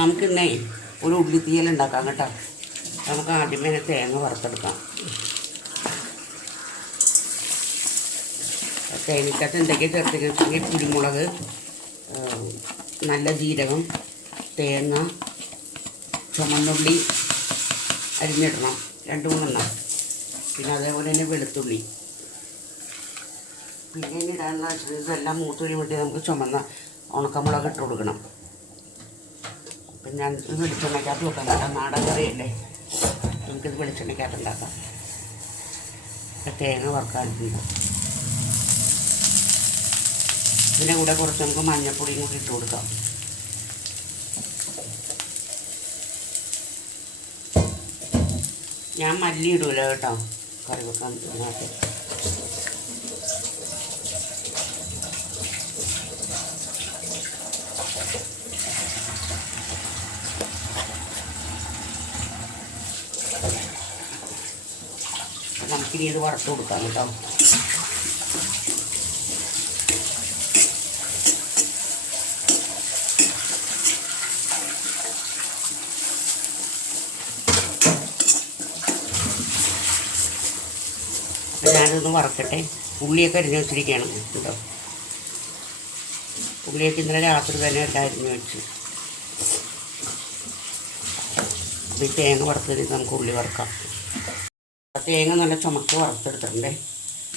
നമുക്കിന്നേ ഒരു ഉള്ളിത്തീയൽ ഉണ്ടാക്കാം കേട്ടോ. നമുക്ക് ആദ്യമേ തേങ്ങ വറുത്തെടുക്കാം. തേങ്ങക്കകത്ത് എന്തൊക്കെയാണ് ചേർത്തിട്ടുണ്ടെങ്കിൽ കുരുമുളക്, നല്ല ജീരകം, തേങ്ങ, ചുമന്നുള്ളി അരിഞ്ഞിടണം 2-3 പിന്നെ അതേപോലെ തന്നെ വെളുത്തുള്ളി. പിന്നെ ഇടാനുള്ള ഇതെല്ലാം മൂത്ത് കഴിയുമ്പോഴത്തേ നമുക്ക് ചുമന്ന ഉണക്കമുളക് ഇട്ട് കൊടുക്കണം. അപ്പം ഞാൻ ഇത് വെളിച്ചെണ്ണയ്ക്കകത്ത് വെക്കാൻ കേട്ടോ. നാടൻ കറിയല്ലേ, നമുക്കിത് വെളിച്ചെണ്ണയ്ക്കകത്ത് ഉണ്ടാക്കാം. തേങ്ങ വറുക്കാനിട്ടുണ്ട്. ഇതിൻ്റെ കൂടെ കുറച്ച് നമുക്ക് മഞ്ഞൾപ്പൊടിയും കൂടി ഇട്ട് കൊടുക്കാം. ഞാൻ മല്ലി ഇടൂല കേട്ടോ കറി വെക്കാൻ. ഇതിനകത്ത് നമുക്കിനി ഇത് വറുത്ത് കൊടുക്കാം കേട്ടോ. ഞാനിതൊന്ന് വറുക്കട്ടെ. ഉള്ളിയൊക്കെ അരിഞ്ഞ് വെച്ചിരിക്കുകയാണ് കേട്ടോ. ഉള്ളിയൊക്കെ ഇന്നലെ രാത്രി തന്നെ എല്ലാം അരിഞ്ഞ് വെച്ച്. അപ്പോൾ ഈ തേങ്ങ വറുത്തതിന് നമുക്ക് ഉള്ളി വറുക്കാം. തേങ്ങ നല്ല ചുമക്ക് വറുത്തെടുത്തിട്ടുണ്ടേ.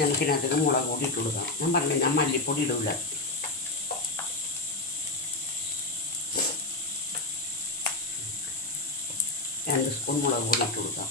നമുക്കിനകത്തേക്ക് മുളക് പൊടി ഇട്ട് കൊടുക്കാം. ഞാൻ പറഞ്ഞില്ല, ഞാൻ മല്ലിപ്പൊടി ഇടില്ല. രണ്ട് സ്പൂൺ മുളക് പൊടി ഇട്ട് കൊടുക്കാം.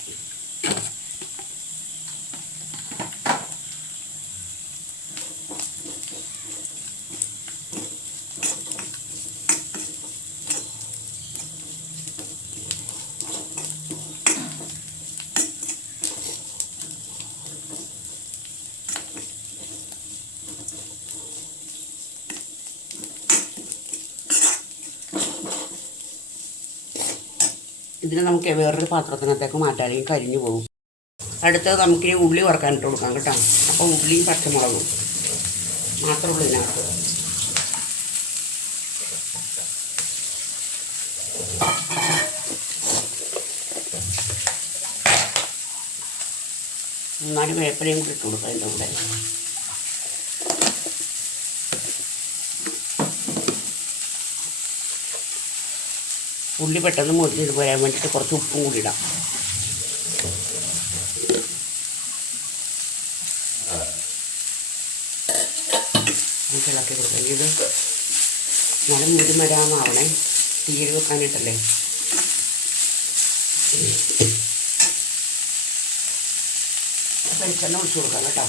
ഇതിന് നമുക്ക് വേറൊരു പാത്രത്തിനകത്തേക്ക് മാറ്റാനെങ്കിൽ കരിഞ്ഞു പോകും. അടുത്തത് നമുക്കിനി ഉള്ളി വറുക്കാനിട്ട് കൊടുക്കാം കേട്ടോ. അപ്പോൾ ഉള്ളിയും പച്ചമുളകും മാത്രമുള്ളൂ ഇതിനകത്ത്. എന്നാലും വേപ്പിലയും കൂടി ഇട്ട് കൊടുക്കാം അതിൻ്റെ കൂടെ. ഉള്ളി പെട്ടെന്ന് മുരിഞ്ഞ് വരാൻ വേണ്ടിയിട്ട് കുറച്ച് ഉപ്പും കൂടി ഇടാം. നമുക്ക് ഇളക്കി കൊടുക്കാം. ഇത് നല്ല മുരിമരാന്നാവണേ, തീരെ വെക്കാനായിട്ടല്ലേ. വെളിച്ചെണ്ണ ഒഴിച്ച് കൊടുക്കാം കേട്ടോ.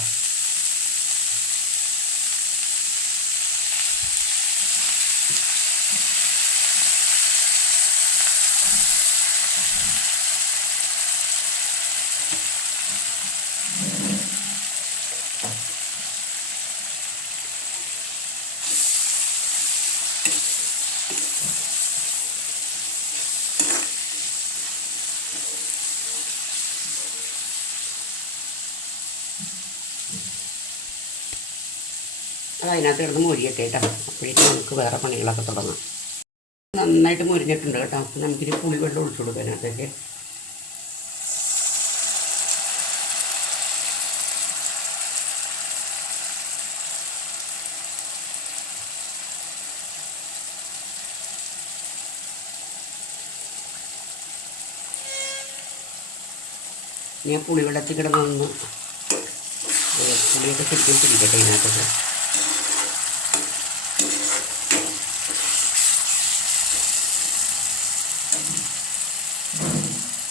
അത് അതിനകത്ത് കിടന്ന് മൊരിയൊക്കെ കേട്ടോ. അപ്പോഴേക്കും നമുക്ക് വേറെ പണികളൊക്കെ തുടങ്ങാം. നന്നായിട്ട് മൊരിഞ്ഞിട്ടുണ്ട് കേട്ടോ. അപ്പം നമുക്കിനി പുളിവെള്ളം ഒഴിച്ചു കൊടുക്കാം അതിനകത്തേക്ക്. ഞാൻ പുളിവെള്ളത്തിൽ കിടന്നൊന്ന് പുളിയൊക്കെ ശരിക്കും പിടിക്കട്ടെ ഇതിനകത്തൊക്കെ.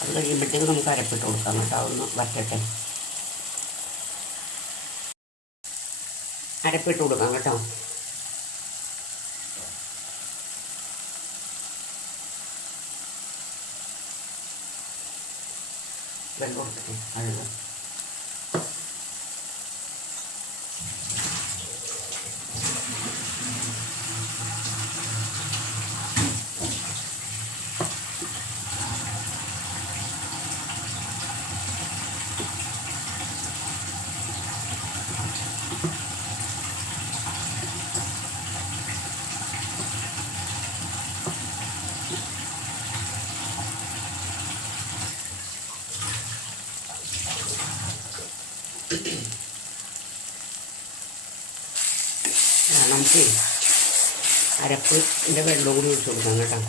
അത് കഴിയുമ്പോഴത്തേക്ക് നമുക്ക് അരപ്പിട്ട് കൊടുക്കാം കേട്ടോ. ഒന്ന് വറ്റട്ടെ. അരപ്പിട്ട് കൊടുക്കാം കേട്ടോ. വെള്ളം കൊടുക്കട്ടെ. അത് കുറച്ച് അരപ്പിൻ്റെ വെള്ളം കൂടി ഒഴിച്ച് കൊടുക്കാം കേട്ടോ.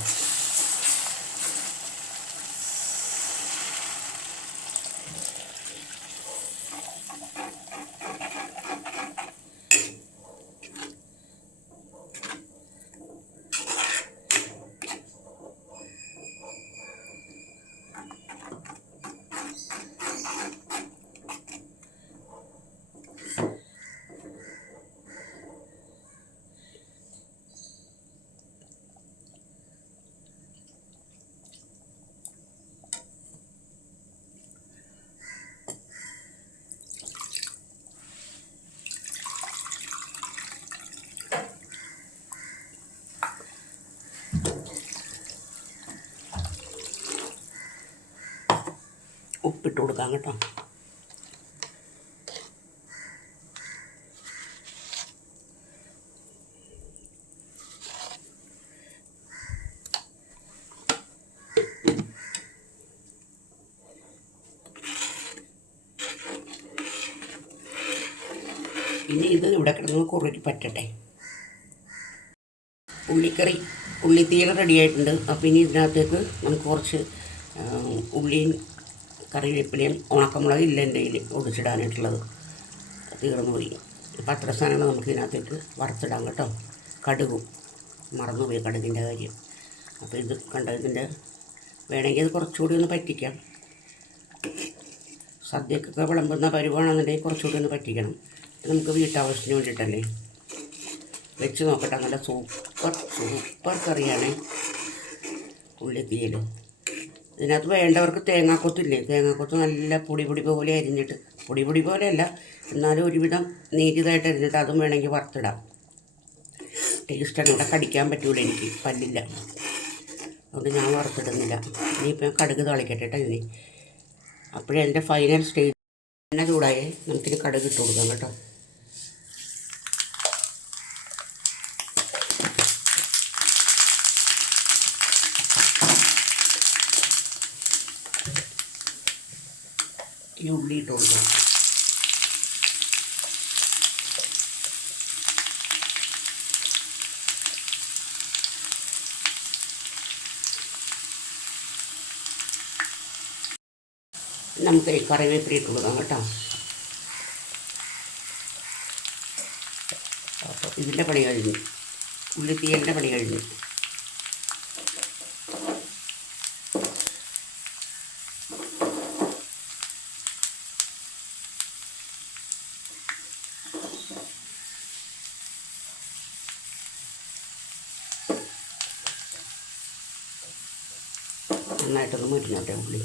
ഉപ്പിട്ട് കൊടുക്കാം കേട്ടോ. ഇനി ഇത് ഇവിടെ കിടന്ന് കുറുക്കി പറ്റട്ടെ. ഉള്ളിത്തീയൽ റെഡി ആയിട്ടുണ്ട്. അപ്പോൾ ഇനി ഇതിനകത്തേക്ക് നമുക്ക് കുറച്ച് ഉള്ളിയും കറിവേപ്പിലയും ഉണക്കമുളക് ഇല്ല എൻ്റെ കയ്യിൽ ഒടിച്ചിടാനായിട്ടുള്ളത്, തീർന്നു പോയി. അപ്പോൾ അത്ര സാധനങ്ങൾ നമുക്ക് ഇതിനകത്തേക്ക് വറുത്തിടാം കേട്ടോ. കടുകും മറന്നുപോയി, കടുകിൻ്റെ കാര്യം. അപ്പോൾ ഇത് കണ്ടതിൻ്റെ വേണമെങ്കിൽ അത് കുറച്ചുകൂടി ഒന്ന് പറ്റിക്കാം. സദ്യക്കൊക്കെ വിളമ്പുന്ന പരിവാണെന്നുണ്ടെങ്കിൽ കുറച്ചുകൂടി ഒന്ന് പറ്റിക്കണം. നമുക്ക് വീട്ടാവശ്യത്തിന് വേണ്ടിയിട്ടല്ലേ. വെച്ച് നോക്കട്ടെ. നല്ല സൂപ്പർ കറിയാണ് ഉള്ളിത്തീയൽ. ഇതിനകത്ത് വേണ്ടവർക്ക് തേങ്ങാക്കൊത്തില്ലേ, തേങ്ങാക്കൊത്ത് നല്ല പൊടി പോലെ അരിഞ്ഞിട്ട്, പൊടി പോലെയല്ല എന്നാലും ഒരുവിധം നീരിതായിട്ട് അരിഞ്ഞിട്ട് അതും വേണമെങ്കിൽ വറുത്തിടാം. ടേസ്റ്റാണ്. ഇവിടെ കടിക്കാൻ പറ്റൂല, എനിക്ക് പല്ലില്ല, അതുകൊണ്ട് ഞാൻ വറുത്തിടുന്നില്ല. ഇനിയിപ്പോൾ കടുക് തളിക്കട്ടെ കേട്ടോ ഇതിന്. അപ്പോഴേ എൻ്റെ ഫൈനൽ സ്റ്റേജ് എണ്ണ ചൂടായേ നമുക്കിത് കടുക് ഇട്ട് കൊടുക്കാം കേട്ടോ. ഈ ഉള്ളി ഇട്ട് കൊടുക്കാം. നമുക്ക് കറിവേപ്പില ഇട്ട് കൊടുക്കാം കേട്ടോ. അപ്പോൾ ഇതിൻ്റെ പണി കഴിഞ്ഞു, ഉള്ളിത്തീയലിൻ്റെ പണി കഴിഞ്ഞു. നന്നായിട്ടൊന്ന് മുരിഞ്ഞോട്ടെ ഉള്ളി.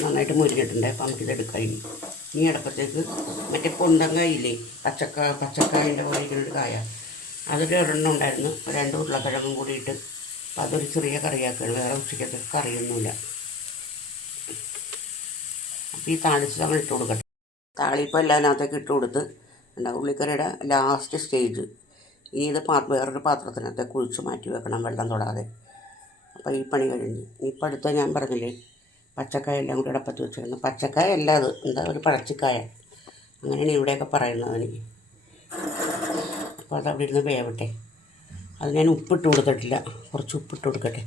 നന്നായിട്ട് മുരിഞ്ഞിട്ടുണ്ട്. അപ്പോൾ നമുക്കിത് എടുക്കാം. ഇനി അടപ്പത്തേക്ക് മറ്റേ പൊന്തങ്കായില്ലേ, പച്ചക്കായൻ്റെ പോലെ ഇരിക്കുന്നൊരു കായ, അതൊരു ഒരെണ്ണം ഉണ്ടായിരുന്നു. 2 ഉരുളക്കിഴങ്ങും കൂടിയിട്ട് അപ്പോൾ അതൊരു ചെറിയ കറിയാക്കുകയാണ്. വേറെ ഉച്ചയ്ക്കത്തേക്ക് കറിയൊന്നുമില്ല. അപ്പോൾ ഈ താളിച്ച് നമ്മൾ ഇട്ട് കൊടുക്കട്ടെ. താളിപ്പോൾ എല്ലാത്തിനകത്തേക്ക് ഇട്ട് കൊടുത്ത് ഉണ്ടാവും. ഉള്ളിക്കറിയുടെ ലാസ്റ്റ് സ്റ്റേജ്. ഇനി ഇത് വേറൊരു പാത്രത്തിനകത്തേക്ക് കുഴിച്ച് മാറ്റി വെക്കണം, വെള്ളം തൊടാതെ. അപ്പോൾ ഈ പണി കഴിഞ്ഞ് ഇപ്പം അടുത്ത ഞാൻ പറഞ്ഞില്ലേ പച്ചക്കായ എല്ലാം കൂടി അടപ്പത്ത് വെച്ചിരുന്നു. പച്ചക്കായ അല്ല, അത് എന്താ ഒരു പഴച്ചിക്കായ, അങ്ങനെയാണ് ഇവിടെയൊക്കെ പറയുന്നത് എനിക്ക്. അപ്പോൾ അത് അവിടെ ഇരുന്ന് വേവട്ടെ. അത് ഞാൻ ഉപ്പിട്ട് കൊടുത്തിട്ടില്ല, കുറച്ച് ഉപ്പിട്ട് കൊടുക്കട്ടെ.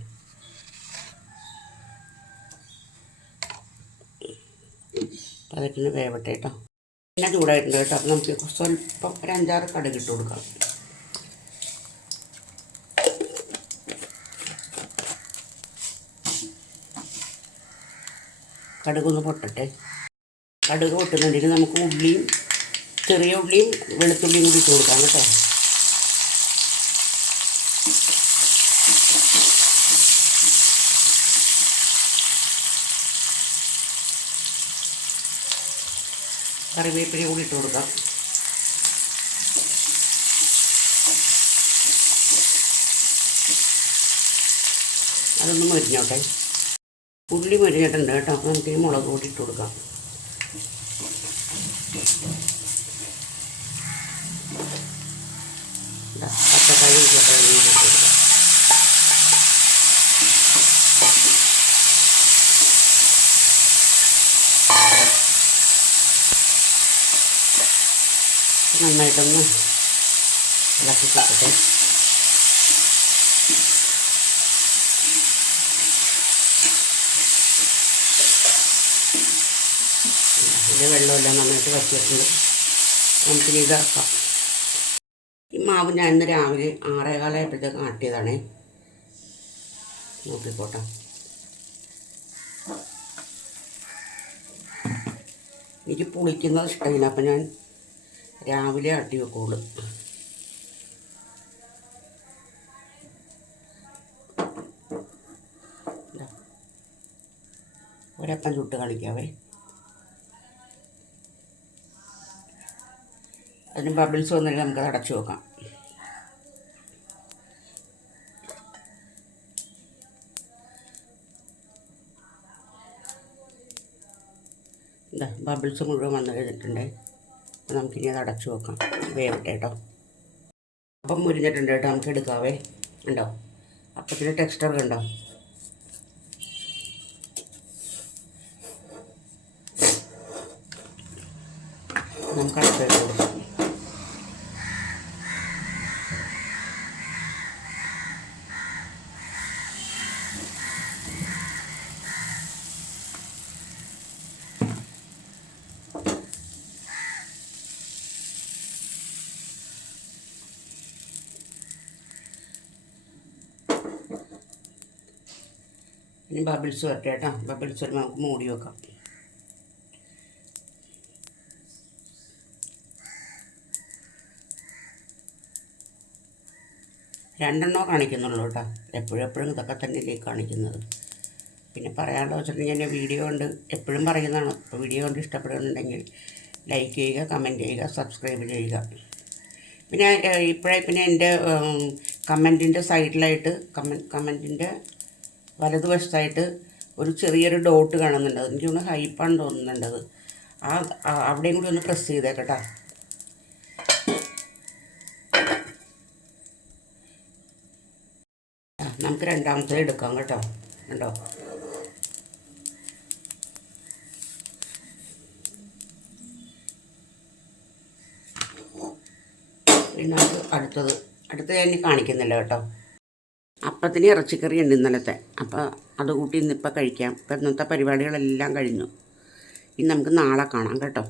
അപ്പോൾ അതൊക്കെ വേവട്ടെ കേട്ടോ. പിന്നെ ചൂടായിട്ടുണ്ട് കേട്ടോ. അപ്പോൾ നമുക്ക് സ്വല്പം ഒരു 5-6 കടുക് ഇട്ട് കൊടുക്കാം. കടുകൊന്ന് പൊട്ടട്ടെ. കടുക് പൊട്ടുന്നുണ്ടെങ്കിൽ നമുക്ക് ഉള്ളിയും ചെറിയ ഉള്ളിയും വെളുത്തുള്ളിയും കൂടി ഇട്ട് കൊടുക്കാം കേട്ടോ. കറിവേപ്പില കൂടി ഇട്ട് കൊടുക്കാം. അതൊന്ന് മരിഞ്ഞോട്ടെ. ഉള്ളി മരിഞ്ഞിട്ടുണ്ട് കേട്ടോ. അപ്പോൾ നമുക്ക് ഈ മുളക് കൂടി ഇട്ട് കൊടുക്കാം. പച്ചക്കായ ഉരുളക്കിഴങ്ങ് ഇട്ട് കൊടുക്കാം. നന്നായിട്ടൊന്ന് ഇളക്കി കൊടുക്കട്ടെ. ഇതിൻ്റെ വെള്ളമെല്ലാം നന്നായിട്ട് വറ്റിയിട്ടുണ്ട്. നമുക്കിനി ഇതാക്കാം. ഈ മാവ് ഞാൻ ഇന്ന് രാവിലെ 6:15 ആട്ടിയതാണേ. നോക്കിക്കോട്ടെ. എനിക്ക് പുളിക്കുന്നത് ഇഷ്ടമില്ല, അപ്പം ഞാൻ രാവിലെ ആട്ടി വെക്കുള്ളൂ. ഒരപ്പം ചുട്ട് കളിക്കാവേ. അതിന് ബബിൾസ് വന്നിട്ട് നമുക്ക് അടച്ചു വെക്കാം. എന്താ ബബിൾസ് മുഴുവൻ വന്നു കഴിഞ്ഞിട്ടുണ്ട്. അപ്പോൾ നമുക്കിനി അത് അടച്ചു വെക്കാം. വേവട്ടെ കേട്ടോ. അപ്പം മുരിഞ്ഞിട്ടുണ്ട് കേട്ടോ. നമുക്ക് എടുക്കാവേ. ഉണ്ടോ അപ്പത്തിന് ടെക്സ്ചർ കണ്ടോ? നമുക്ക് അടുത്തേക്ക് കൊടുക്കാം. ഇനി ബബിൾസ് വരട്ടെ കേട്ടോ. ബബിൾസ് വരുമ്പോൾ നമുക്ക് മൂടി വെക്കാം. രണ്ടെണ്ണോ കാണിക്കുന്നുള്ളൂ കേട്ടോ. എപ്പോഴും ഇതൊക്കെ തന്നെയല്ലേ കാണിക്കുന്നത്. പിന്നെ പറയാനുള്ള വെച്ചിട്ടുണ്ടെങ്കിൽ ഞാൻ വീഡിയോ കൊണ്ട് എപ്പോഴും പറയുന്നതാണ്. അപ്പോൾ വീഡിയോ കൊണ്ട് ഇഷ്ടപ്പെടുന്നുണ്ടെങ്കിൽ ലൈക്ക് ചെയ്യുക, കമൻറ്റ് ചെയ്യുക, സബ്സ്ക്രൈബ് ചെയ്യുക. പിന്നെ പിന്നെ എൻ്റെ കമൻറ്റിൻ്റെ സൈഡിലായിട്ട് കമൻറ്റിൻ്റെ വലതുവശത്തായിട്ട് ഒരു ചെറിയൊരു ഡോട്ട് കാണുന്നുണ്ട്. എനിക്ക് ഒന്ന് ഹൈപ്പാണെന്ന് തോന്നുന്നുണ്ടത്. അവിടെയും കൂടി ഒന്ന് പ്രസ് ചെയ്തേക്കട്ടോ. നമുക്ക് രണ്ടാമത്തെ എടുക്കാം കേട്ടോ. ഉണ്ടോ? പിന്നെ നമുക്ക് അടുത്തത് ഞാൻ കാണിക്കുന്നില്ല കേട്ടോ. അപ്പത്തിന് ഇറച്ചിക്കറി ഉണ്ട് ഇന്നലത്തെ. അപ്പോൾ അത് കൂട്ടി ഇന്നിപ്പോൾ കഴിക്കാം. ഇപ്പം ഇന്നത്തെ പരിപാടികളെല്ലാം കഴിഞ്ഞു. ഇനി നമുക്ക് നാളെ കാണാം കേട്ടോ.